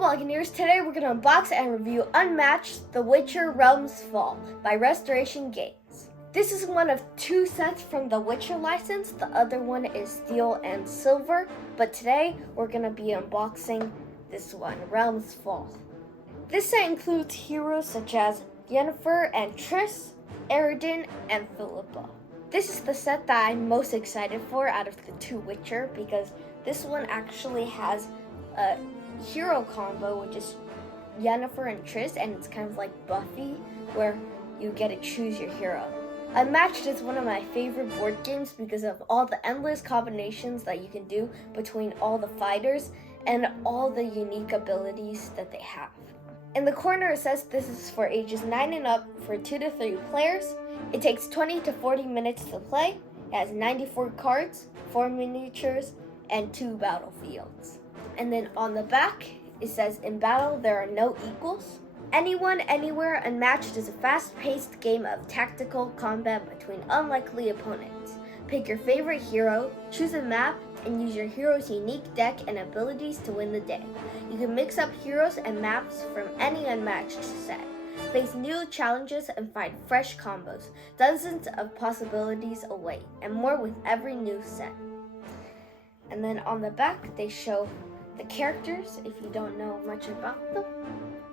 Buccaneers, today we're going to unbox and review Unmatched The Witcher Realms Fall by Restoration Games. This is one of two sets from the Witcher license. The other one is Steel and Silver, but today we're going to be unboxing this one, Realms Fall. This set includes heroes such as Yennefer and Triss, Eredin, and Philippa. This is the set that I'm most excited for out of the two Witcher because this one actually has a hero combo, which is Yennefer and Triss, and it's kind of like Buffy, where you get to choose your hero. Unmatched is one of my favorite board games because of all the endless combinations that you can do between all the fighters and all the unique abilities that they have. In the corner it says this is for ages 9 and up for 2 to 3 players. It takes 20 to 40 minutes to play. It has 94 cards, 4 miniatures, and 2 battlefields. And then on the back, it says, in battle, there are no equals. Anyone, anywhere, Unmatched is a fast-paced game of tactical combat between unlikely opponents. Pick your favorite hero, choose a map, and use your hero's unique deck and abilities to win the day. You can mix up heroes and maps from any Unmatched set. Face new challenges and find fresh combos. Dozens of possibilities await, and more with every new set. And then on the back, they show the characters if you don't know much about them,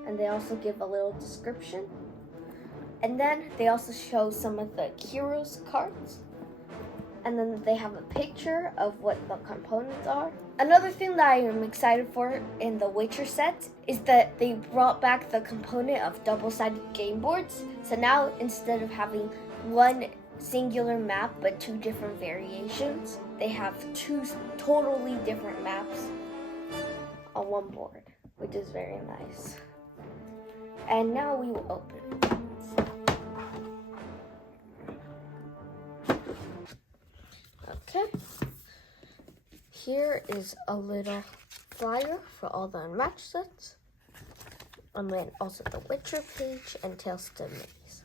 and they also give a little description. And then they also show some of the heroes cards, and then they have a picture of what the components are. Another thing that I am excited for in the Witcher set is that they brought back the component of double-sided game boards. So now instead of having one singular map but 2 different variations, they have 2 totally different maps on one board, which is very nice. And now we will open it. Okay. Here is a little flyer for all the Unmatched sets. And then also the Witcher page and Tales to Minis.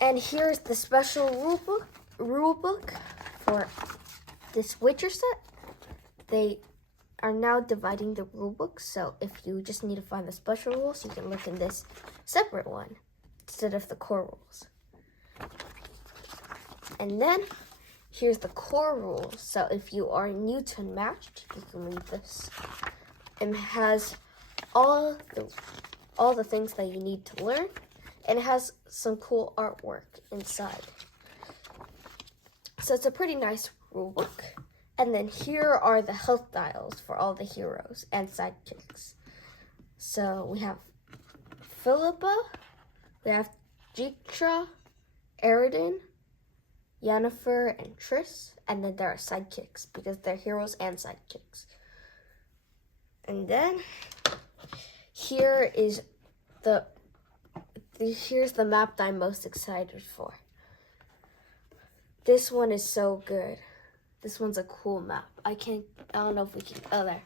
And here's the special rulebook for this Witcher set. They are now dividing the rulebook, so if you just need to find the special rules, you can look in this separate one instead of the core rules. And then here's the core rules. So if you are new to Unmatched, you can read this. It has all the things that you need to learn, and it has some cool artwork inside. So it's a pretty nice rulebook. And then here are the health dials for all the heroes and sidekicks. So we have Philippa, we have Jitra, Eredin, Yennefer, and Triss, and then there are sidekicks because they're heroes and sidekicks. And then here's the map that I'm most excited for. This one is so good. This one's a cool map. I don't know if we can, oh there.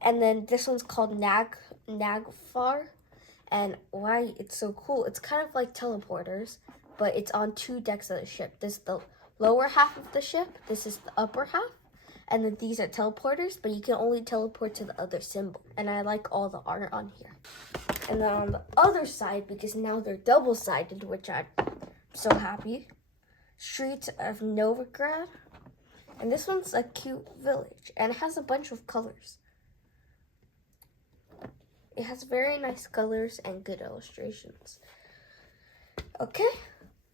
And then this one's called Nagfar. And why it's so cool, it's kind of like teleporters, but it's on 2 decks of the ship. This is the lower half of the ship, this is the upper half. And then these are teleporters, but you can only teleport to the other symbol. And I like all the art on here. And then on the other side, because now they're double-sided, which I'm so happy, Streets of Novigrad. And this one's a cute village, and it has a bunch of colors. It has very nice colors and good illustrations. Okay,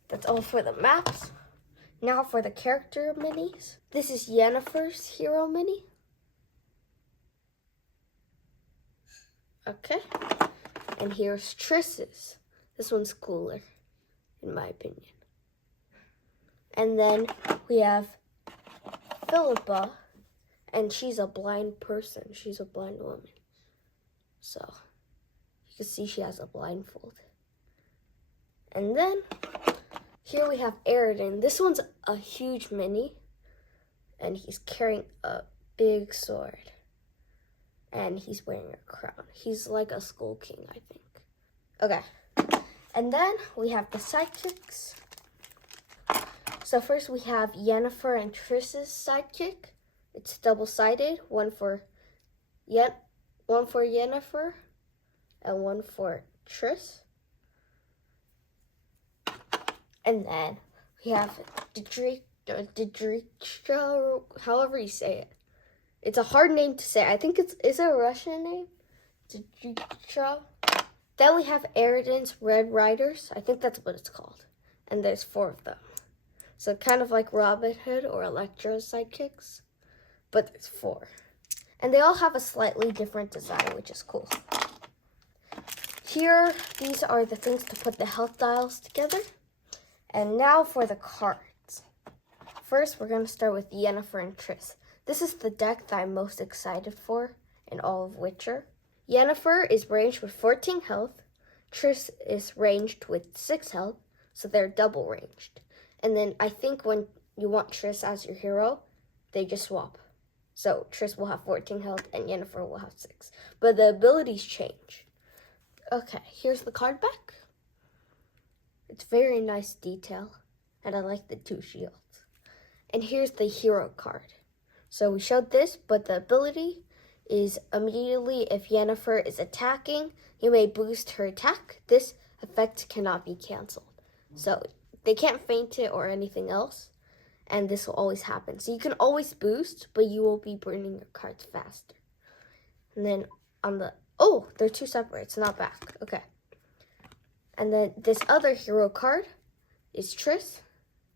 that's all for the maps. Now for the character minis. This is Yennefer's hero mini. Okay, and here's Triss's. This one's cooler, in my opinion. And then we have Philippa, and she's a blind person. She's a blind woman. So you can see she has a blindfold. And then here we have Eredin. This one's a huge mini, and he's carrying a big sword. And he's wearing a crown. He's like a skull king, I think. Okay. And then we have the sidekicks. So first we have Yennefer and Triss's sidekick. It's double-sided, one for one for Yennefer, and one for Triss. And then we have Didrik, however you say it. It's a hard name to say. I think is it a Russian name? Didrik. Then we have Eridan's Red Riders. I think that's what it's called. And there's 4 of them. So kind of like Robin Hood or Electra's sidekicks. But there's 4. And they all have a slightly different design, which is cool. Here, these are the things to put the health dials together. And now for the cards. First, we're going to start with Yennefer and Triss. This is the deck that I'm most excited for in all of Witcher. Yennefer is ranged with 14 health. Triss is ranged with 6 health, so they're double ranged. And then I think when you want Triss as your hero, they just swap. So Triss will have 14 health and Yennefer will have 6. But the abilities change. Okay, here's the card back. It's very nice detail, and I like the 2 shields. And here's the hero card. So we showed this, but the ability is immediately if Yennefer is attacking, you may boost her attack. This effect cannot be canceled. So they can't feint it or anything else, and this will always happen. So you can always boost, but you will be burning your cards faster. And then on the, oh, they're 2 separate, it's not back, okay. And then this other hero card is Triss.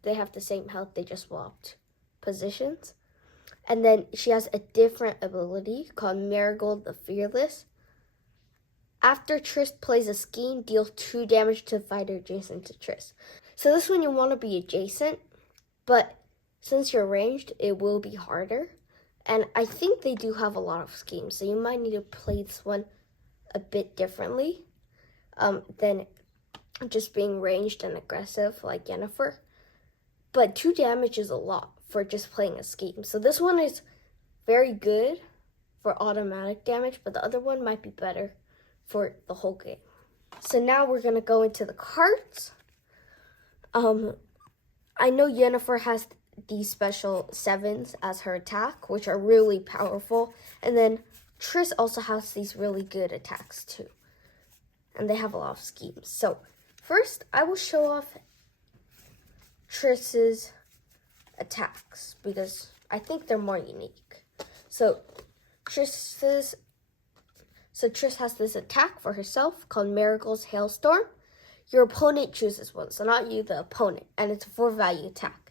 They have the same health, they just swapped positions. And then she has a different ability called Marigold the Fearless. After Triss plays a scheme, deal 2 damage to the fighter adjacent to Triss. So this one you want to be adjacent, but since you're ranged, it will be harder. And I think they do have a lot of schemes, so you might need to play this one a bit differently than just being ranged and aggressive like Yennefer. But 2 damage is a lot for just playing a scheme. So this one is very good for automatic damage, but the other one might be better for the whole game. So now we're going to go into the cards. I know Yennefer has these special 7s as her attack, which are really powerful. And then Triss also has these really good attacks too. And they have a lot of schemes. So first, I will show off Triss's attacks because I think they're more unique. So Triss has this attack for herself called Marigold's Hailstorm. Your opponent chooses one, so not you, the opponent, and it's a 4-value attack.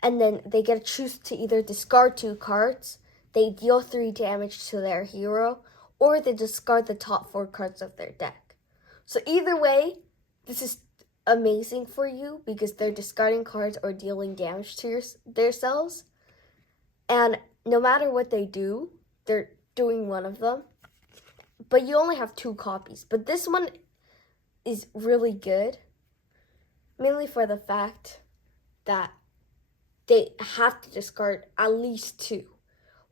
And then they get to choose to either discard 2 cards, they deal 3 damage to their hero, or they discard the top 4 cards of their deck. So either way, this is amazing for you because they're discarding cards or dealing damage to themselves. And no matter what they do, they're doing one of them. But you only have 2 copies. But this one is really good, mainly for the fact that they have to discard at least 2,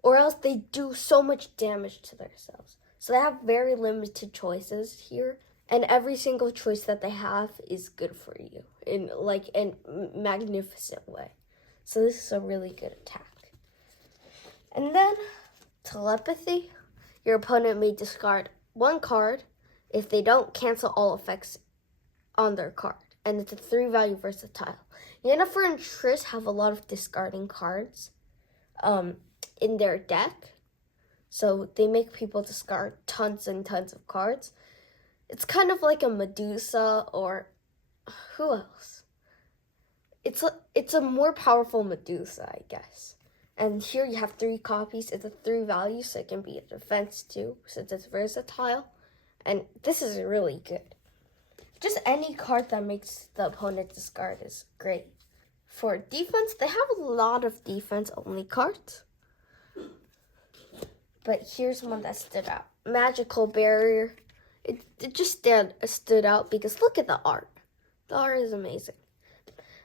or else they do so much damage to themselves. So they have very limited choices here, and every single choice that they have is good for you in like a magnificent way. So this is a really good attack. And then telepathy. Your opponent may discard 1 card. If they don't, cancel all effects on their card. And it's a 3-value versatile. Yennefer and Triss have a lot of discarding cards in their deck. So they make people discard tons and tons of cards. It's kind of like a Medusa or who else? It's a more powerful Medusa, I guess. And here you have 3 copies. It's a 3-value, so it can be a defense too, since it's versatile. And this is really good. Just any card that makes the opponent discard is great. For defense, they have a lot of defense-only cards. But here's one that stood out. Magical Barrier. It just stood out because look at the art. The art is amazing.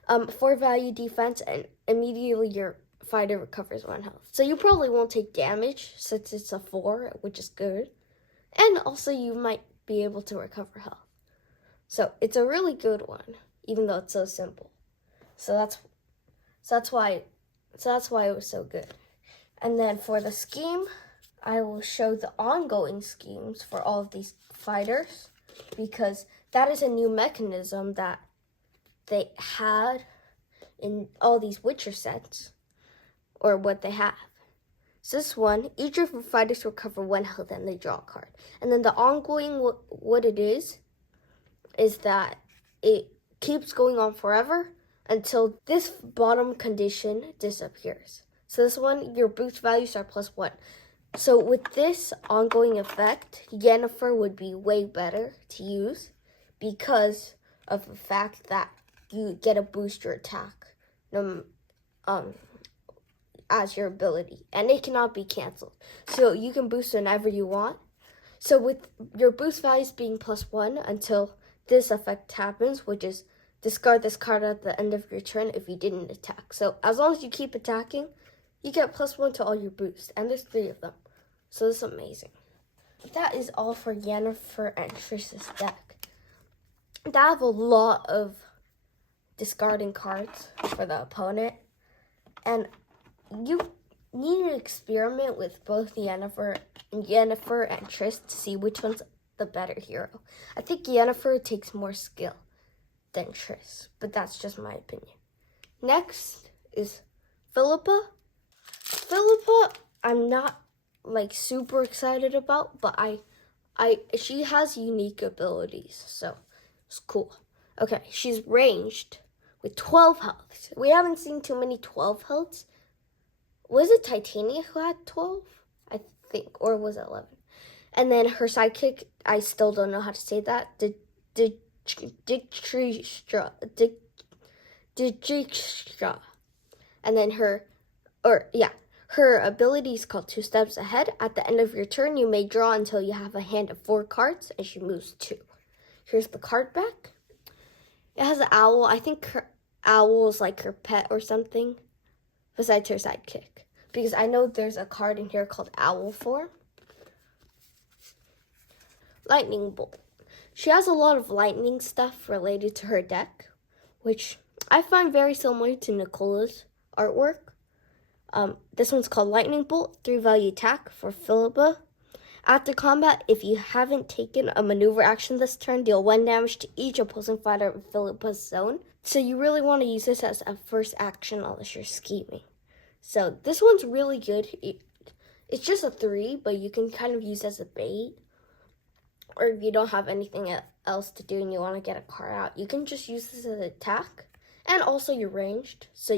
4-value defense, and immediately your fighter recovers 1 health. So you probably won't take damage since it's a 4, which is good. And also you might be able to recover health. So it's a really good one, even though it's so simple. So that's why it was so good. And then for the scheme, I will show the ongoing schemes for all of these fighters, because that is a new mechanism that they had in all these Witcher sets, or what they have. So this one, each of the fighters recover 1 health and they draw a card. And then the ongoing, what it is that it keeps going on forever until this bottom condition disappears. So this one, your boost values are +1. So with this ongoing effect, Yennefer would be way better to use because of the fact that you get a boost your attack as your ability, and it cannot be canceled. So you can boost whenever you want. So with your boost values being +1 until this effect happens, which is discard this card at the end of your turn if you didn't attack. So as long as you keep attacking, you get +1 to all your boosts, and there's 3 of them. So this is amazing. That is all for Yennefer and Triss's deck. They have a lot of discarding cards for the opponent, and you need to experiment with both Yennefer and Triss to see which one's the better hero. I think Yennefer takes more skill than Triss, but that's just my opinion. Next is Philippa. Philippa, I'm not super excited about, but she has unique abilities, so it's cool. Okay, she's ranged with 12 health. We haven't seen too many 12 healths. Was it Titania who had 12? I think, or was it 11? And then her sidekick, I still don't know how to say that. Dijkstra. And then her ability is called 2 Steps Ahead. At the end of your turn, you may draw until you have a hand of 4 cards, and she moves 2. Here's the card back. It has an owl. I think her owl is like her pet or something, besides her sidekick. Because I know there's a card in here called Owl Form. Lightning Bolt. She has a lot of lightning stuff related to her deck, which I find very similar to Nicola's artwork. This one's called Lightning Bolt, 3-value attack for Philippa. After combat, if you haven't taken a maneuver action this turn, deal 1 damage to each opposing fighter in Philippa's zone. So you really want to use this as a first action unless you're scheming. So this one's really good. It's just a 3, but you can kind of use it as a bait. Or if you don't have anything else to do and you want to get a card out, you can just use this as an attack. And also you're ranged, so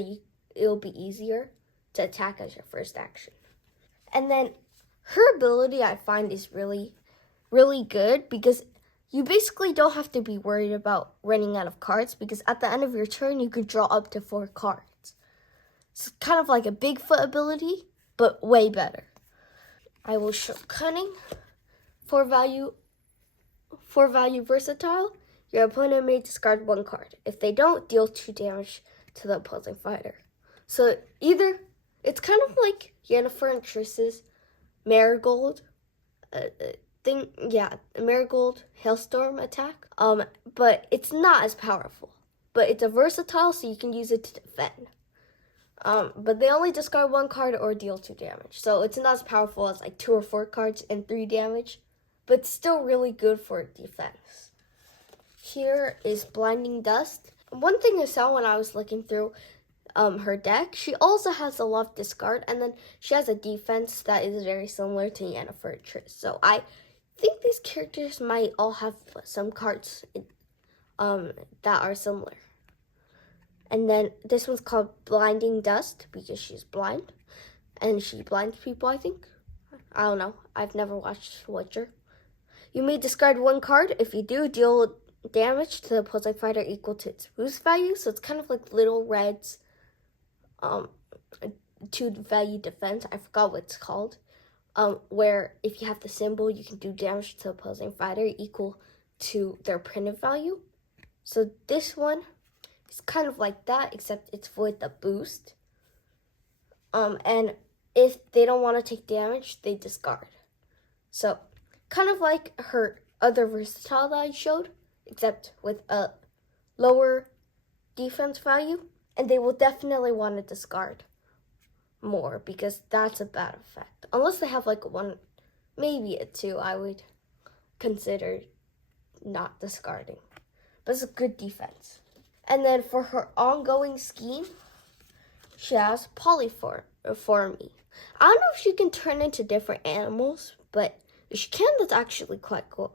it'll be easier to attack as your first action. And then her ability I find is really, really good because you basically don't have to be worried about running out of cards, because at the end of your turn you can draw up to 4 cards. It's kind of like a Bigfoot ability, but way better. I will show Cunning. 4-value versatile. Your opponent may discard 1 card. If they don't, deal 2 damage to the opposing fighter. So it's kind of like Yennefer and Triss's Marigold Marigold Hailstorm attack. But it's not as powerful. But it's a versatile, so you can use it to defend. But they only discard 1 card or deal 2 damage. So it's not as powerful as 2 or 4 cards and 3 damage. But it's still really good for defense. Here is Blinding Dust. One thing I saw when I was looking through her deck, she also has a lot of discard, and then she has a defense that is very similar to Yennefer and Triss. So I think these characters might all have some cards that are similar. And then this one's called Blinding Dust because she's blind, and she blinds people, I think. I don't know. I've never watched Witcher. You may discard 1 card. If you do, deal damage to the opposing fighter equal to its boost value. So it's kind of like Little Red's 2-value defense. I forgot what it's called. Where if you have the symbol, you can do damage to the opposing fighter equal to their printed value. So this one is kind of like that, except it's with the boost. And if they don't want to take damage, they discard. So kind of like her other versatile that I showed, except with a lower defense value. And they will definitely want to discard more because that's a bad effect. Unless they have like 1, maybe a 2, I would consider not discarding. But it's a good defense. And then for her ongoing scheme, she has polyformy. I don't know if she can turn into different animals, but if she can, that's actually quite cool.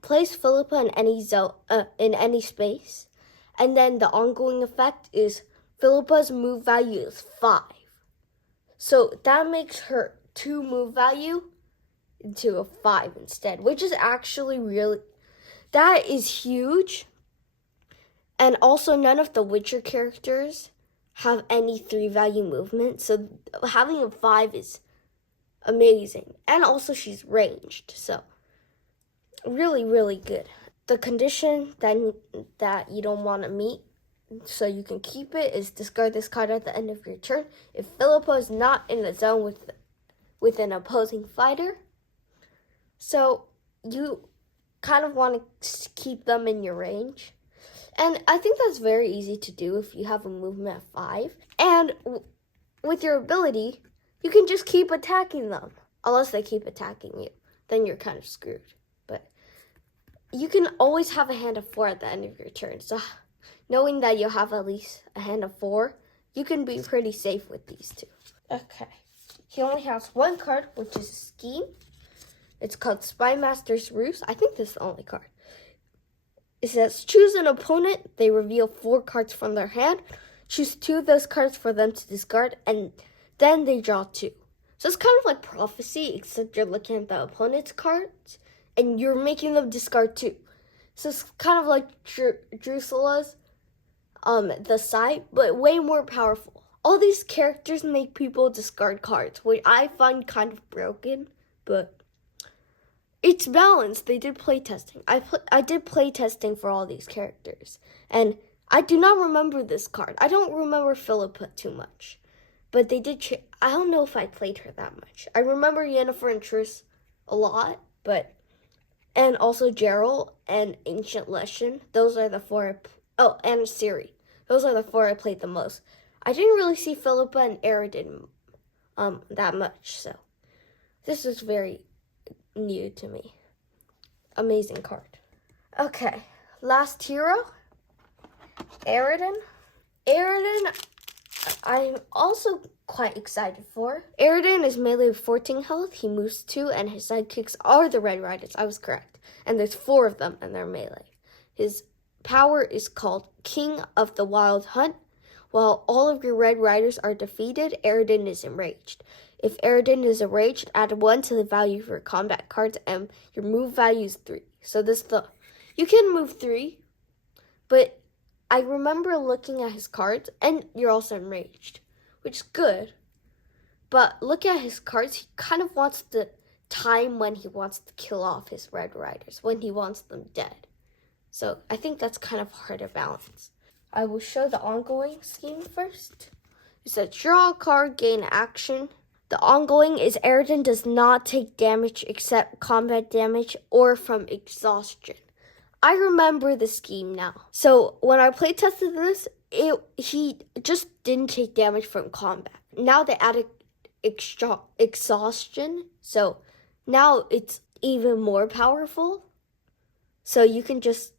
Place Philippa in any space, and then the ongoing effect is Philippa's move value is 5. So that makes her 2 move value into a 5 instead, which is actually that is huge. And also none of the Witcher characters have any 3 value movement, so having a 5 is amazing. And also she's ranged, so really, really good. The condition that you don't want to meet so you can keep it is discard this card at the end of your turn if Philippa is not in a zone with an opposing fighter. So you kind of want to keep them in your range. And I think that's very easy to do if you have a movement of 5. And with your ability, you can just keep attacking them. Unless they keep attacking you. Then you're kind of screwed. But you can always have a hand of 4 at the end of your turn. So knowing that you'll have at least a hand of 4, you can be pretty safe with these 2. Okay. He only has 1 card, which is a scheme. It's called Spymaster's Ruse. I think this is the only card. It says, choose an opponent. They reveal 4 cards from their hand. Choose 2 of those cards for them to discard, and then they draw 2. So it's kind of like Prophecy, except you're looking at the opponent's cards, and you're making them discard 2. So it's kind of like Drusula's, the site, but way more powerful. All these characters make people discard cards, which I find kind of broken, but it's balanced. They did play testing. I did play testing for all these characters. And I do not remember this card. I don't remember Philippa too much. But they did I don't know if I played her that much. I remember Yennefer and Triss a lot, and also Geralt and Ancient Leshen. Those are the 4 and Ciri. Those are the 4 I played the most. I didn't really see Philippa and Eredin that much, so this is very new to me. Amazing card. Okay, last hero, Eredin. I'm also quite excited for. Eredin is melee with 14 health. He moves 2, and his sidekicks are the Red Riders. I was correct. And there's 4 of them, and they're melee. His power is called King of the Wild Hunt. While all of your Red Riders are defeated, Eredin is enraged. If Eredin is enraged, add 1 to the value of your combat cards, and your move value is 3. So you can move 3, but I remember looking at his cards, and you're also enraged, which is good. But look at his cards, he kind of wants the time when he wants to kill off his Red Riders, when he wants them dead. So I think that's kind of hard to balance. I will show the ongoing scheme first. It says draw a card, gain action. The ongoing is Eredin does not take damage except combat damage or from exhaustion. I remember the scheme now. So when I play tested this, he just didn't take damage from combat. Now they added exhaustion, so now it's even more powerful. So you can just,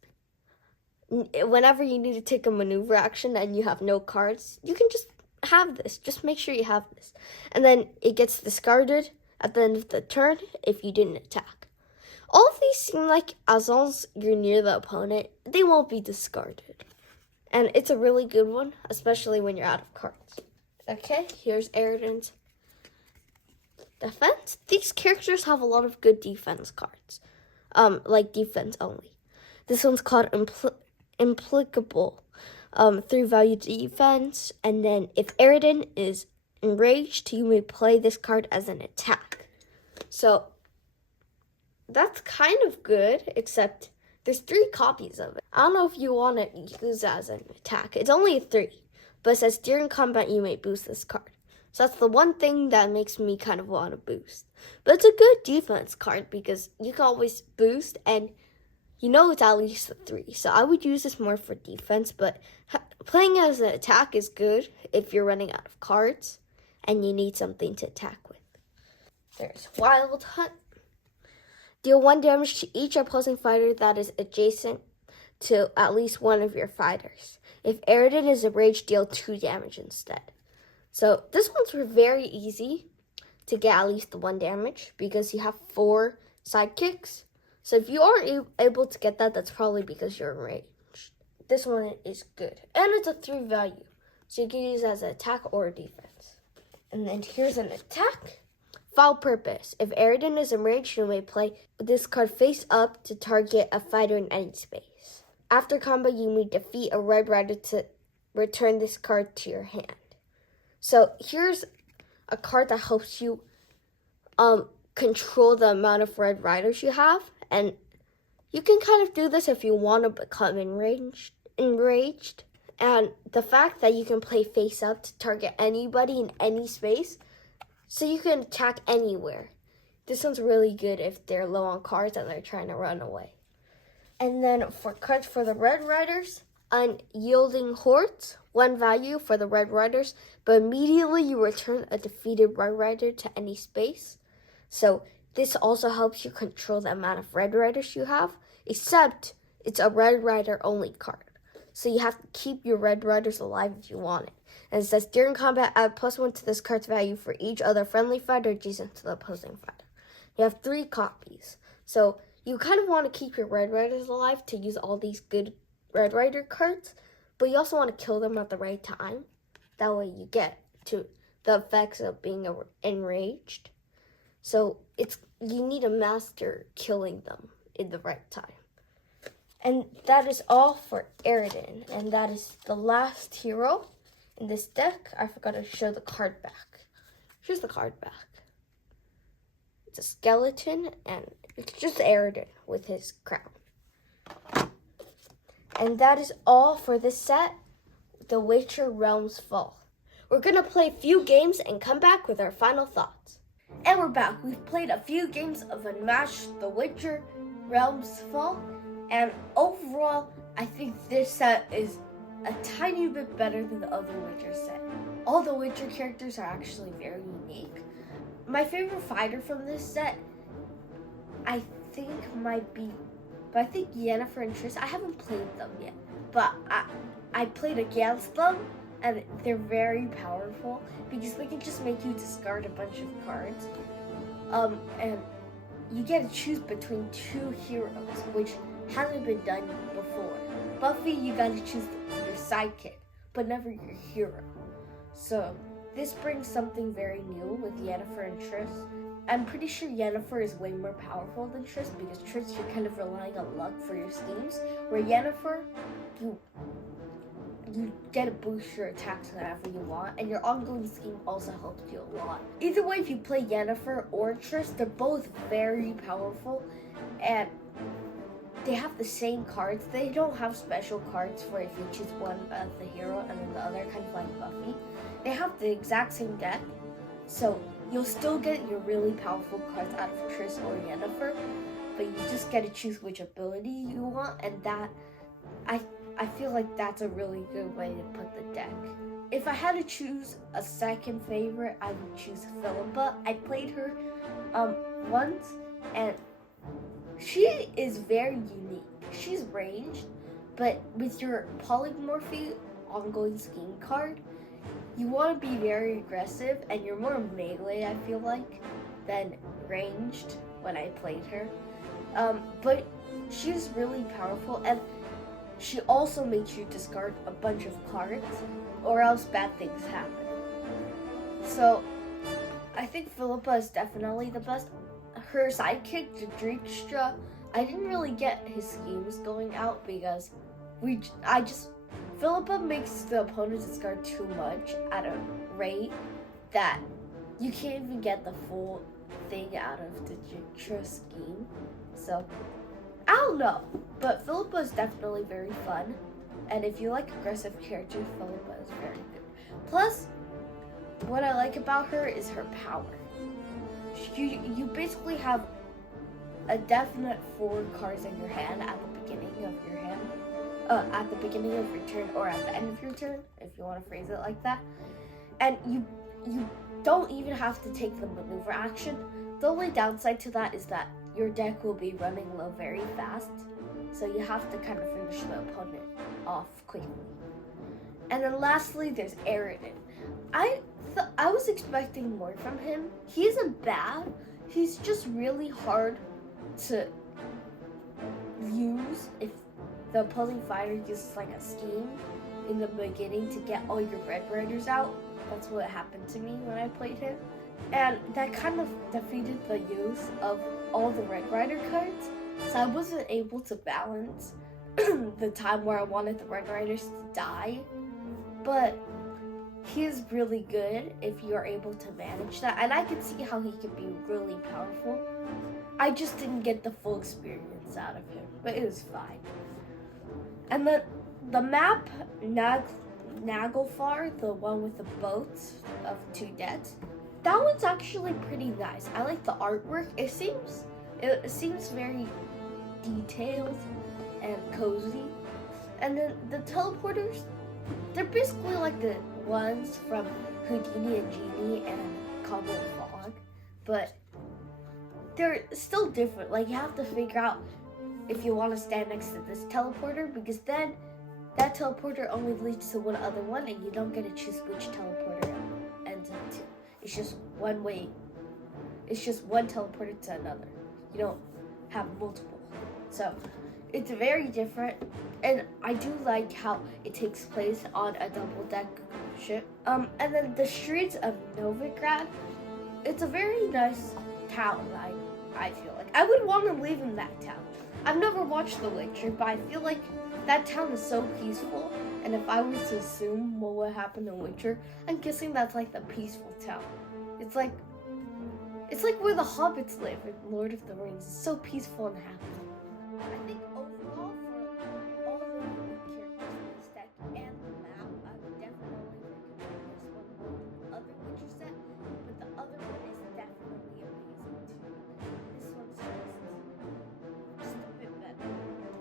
whenever you need to take a maneuver action and you have no cards, you can just have this. Just make sure you have this. And then it gets discarded at the end of the turn if you didn't attack. All of these seem like as long as you're near the opponent, they won't be discarded. And it's a really good one, especially when you're out of cards. Okay, here's Eredin's defense. These characters have a lot of good defense cards. Like defense only. This one's called Implicable. 3 value defense. And then if Eredin is enraged, you may play this card as an attack. So that's kind of good, except there's 3 copies of it. I don't know if you want to use it as an attack. It's only 3, but it says during combat you may boost this card. So that's the one thing that makes me kind of want to boost. But it's a good defense card because you can always boost and you know it's at least a 3. So I would use this more for defense, but Playing as an attack is good if you're running out of cards and you need something to attack with. There's Wild Hunt. Deal 1 damage to each opposing fighter that is adjacent to at least one of your fighters. If Aridin is enraged, deal 2 damage instead. So this one's very easy to get at least the 1 damage because you have 4 sidekicks. So if you aren't able to get that, that's probably because you're enraged. This one is good. And it's a 3 value. So you can use it as an attack or a defense. And then here's an attack. Foul Purpose. If Aridin is enraged, you may play this card face up to target a fighter in any space. After combat, you may defeat a Red Rider to return this card to your hand. So here's a card that helps you control the amount of Red Riders you have. And you can kind of do this if you want to become enraged. And the fact that you can play face up to target anybody in any space, so you can attack anywhere. This one's really good if they're low on cards and they're trying to run away. And then for cards for the Red Riders, Unyielding Hordes, 1 value for the Red Riders, but immediately you return a defeated Red Rider to any space. So this also helps you control the amount of Red Riders you have, except it's a Red Rider only card. So you have to keep your Red Riders alive if you want it. And it says, during combat, add +1 to this card's value for each other friendly fighter adjacent to the opposing fighter. You have 3 copies. So you kind of want to keep your Red Riders alive to use all these good Red Rider cards, but you also want to kill them at the right time. That way you get to the effects of being enraged. So you need to master killing them in the right time. And that is all for Aridin, and that is the last hero in this deck. I forgot to show the card back. Here's the card back. It's a skeleton, and it's just Aridin with his crown. And that is all for this set, The Witcher Realms Fall. We're going to play a few games and come back with our final thoughts. And we're back. We've played a few games of Unmatched, The Witcher Realms Fall. And overall, I think this set is a tiny bit better than the other Witcher set. All the Witcher characters are actually very unique. My favorite fighter from this set, I think Yennefer and Triss. I haven't played them yet, but I played against them, and they're very powerful because they can just make you discard a bunch of cards. And you get to choose between 2 heroes, which hasn't been done before. Buffy, you gotta choose your sidekick, but never your hero. So this brings something very new with Yennefer and Triss. I'm pretty sure Yennefer is way more powerful than Triss because Triss, you're kind of relying on luck for your schemes, where Yennefer, you get to boost your attacks whenever you want, and your ongoing scheme also helps you a lot. Either way, if you play Yennefer or Triss, they're both very powerful, and they have the same cards. They don't have special cards for if you choose one as the hero and then the other, kind of like Buffy. They have the exact same deck, so you'll still get your really powerful cards out of Triss or Yennefer, but you just get to choose which ability you want, and that, I feel like that's a really good way to put the deck. If I had to choose a second favorite, I would choose Philippa. I played her once, and she is very unique. She's ranged, but with your polymorphy ongoing scheme card, you want to be very aggressive, and you're more melee, I feel like, than ranged when I played her. But she's really powerful, and she also makes you discard a bunch of cards, or else bad things happen. So I think Philippa is definitely the best. Her sidekick, Jadrikstra, I didn't really get his schemes going out because Philippa makes the opponent discard too much at a rate that you can't even get the full thing out of the Jadrikstra scheme. So I don't know, but Philippa is definitely very fun, and if you like aggressive characters, Philippa is very good. Plus, what I like about her is her power. You basically have a definite 4 cards in your hand at the beginning of your hand, at the beginning of your turn or at the end of your turn, if you want to phrase it like that. And you don't even have to take the maneuver action. The only downside to that is that your deck will be running low very fast, so you have to kind of finish the opponent off quickly. And then lastly, there's Aridin. I was expecting more from him. He isn't bad. He's just really hard to use if the opposing fighter uses like a scheme in the beginning to get all your Red Riders out. That's what happened to me when I played him. And that kind of defeated the use of all the Red Rider cards. So I wasn't able to balance the time where I wanted the Red Riders to die. But he is really good if you are able to manage that. And I can see how he can be really powerful. I just didn't get the full experience out of him, but it was fine. And then the map, Naglfar, the one with the boats of 2 deaths, that one's actually pretty nice. I like the artwork. It seems very detailed and cozy. And then the teleporters, they're basically like the ones from Houdini and Genie and Cobble and Fog, but they're still different. Like, you have to figure out if you want to stand next to this teleporter, because then that teleporter only leads to one other one, and you don't get to choose which teleporter it ends up to. It's just one way. It's just one teleporter to another. You don't have multiple. So it's very different, and I do like how it takes place on a double deck ship. And then the streets of Novigrad, it's a very nice town. I feel like I would want to live in that town. I've never watched The Witcher, but I feel like that town is so peaceful. And if I were to assume what would happen in Witcher, I'm guessing that's like the peaceful town. It's like where the hobbits live in Lord of the Rings. It's so peaceful and happy. I think overall, for all the unique characters in this deck and the map, I would definitely recommend this one more than the other Witcher set, but the other one is definitely amazing too. This one's just a bit better.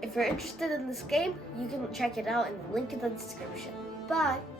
If you're interested in this game, you can check it out in the link in the description. Bye!